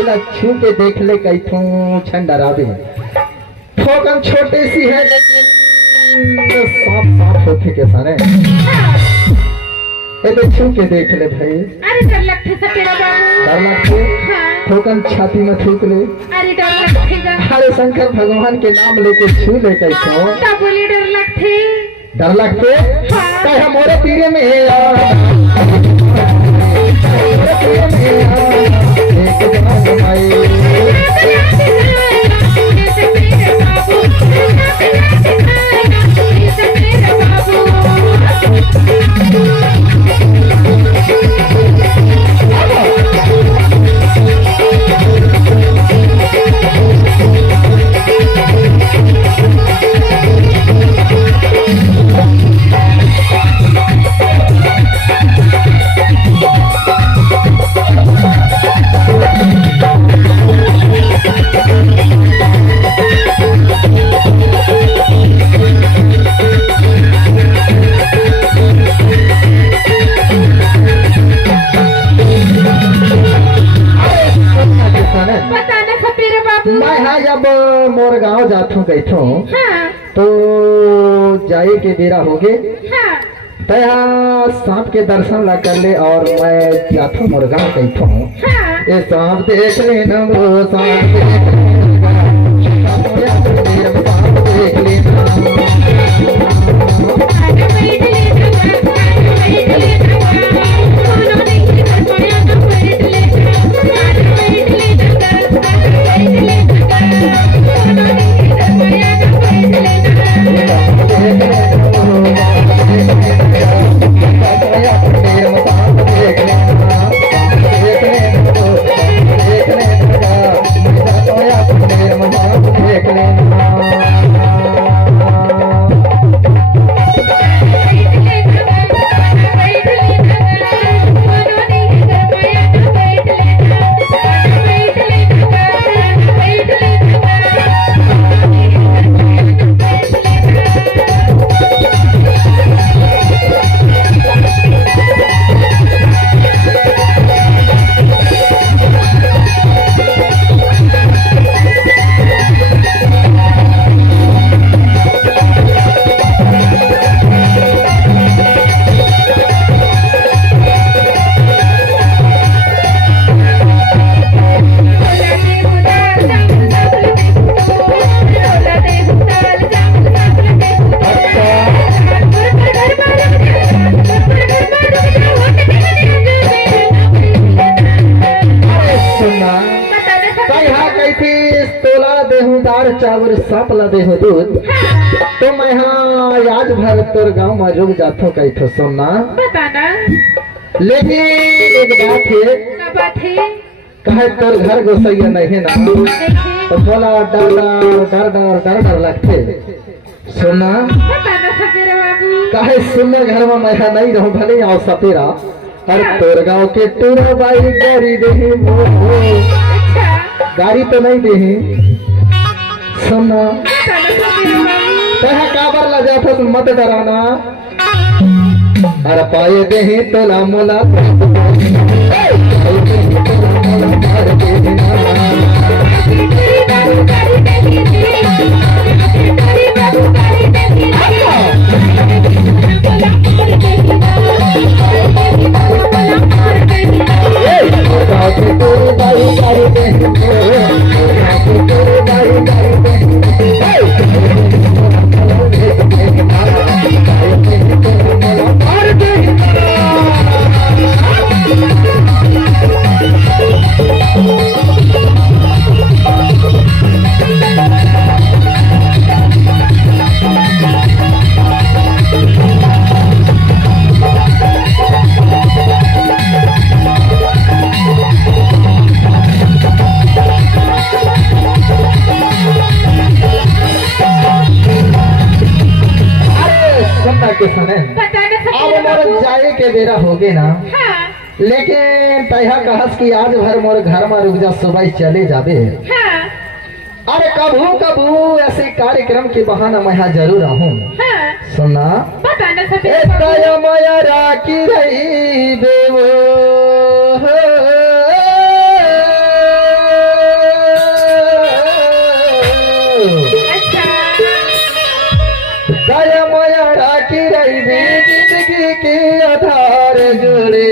इला छू के देख ले कई थू छन डरावे ठोकन छोटी सी है लेकिन सांप सांप होते के सारे ये छू के देख ले भाई। अरे डर लगते से तेरा बाबू। डर लगते ठोकन छाती में थूक ले। अरे डर लगतेगा। अरे शंकर भगवान के नाम लेके छू ले कैसे तब बोली डर लगते। डर लगते कहे हमारे पीरे में मोर गाँव जाथू गई थो तो जाए के बेरा हो गए तया सांप के दर्शन ला कर ले और मैं जाथू मोर गाँव गई थो ये सांप देख लेना वो सांप देख लेना चावर सांप ला दे हो दूध तो मैं हाँ आज भर तोर गाँव में रुक जाथो कही थो सोना बताना लेकिन एक बात है कहे तोर घर गोसैया नहीं ना तो बोला डर डर डर डर डर डर लगते सोना कहे सुनने घर में मैं नहीं रहूं भले आओ सपेरा और तोर गाँव के टूरा बाई गाड़ी दे गाड़ी तो नहीं दे सुनना काबर ला जाता तुम मत डराना अरे पाए दे ही तोला मोला जाए के बेरा हो गए ना लेकिन तैहा कहस की आज भर मोर घर में रुक जा सुबह चले जाबे अरे कभू कभू ऐसे कार्यक्रम के बहाना मैं जरूर आऊँ सुना माया राखी रही बेवो अच्छा दया माया राखी रही जिंदगी के आधार जोड़े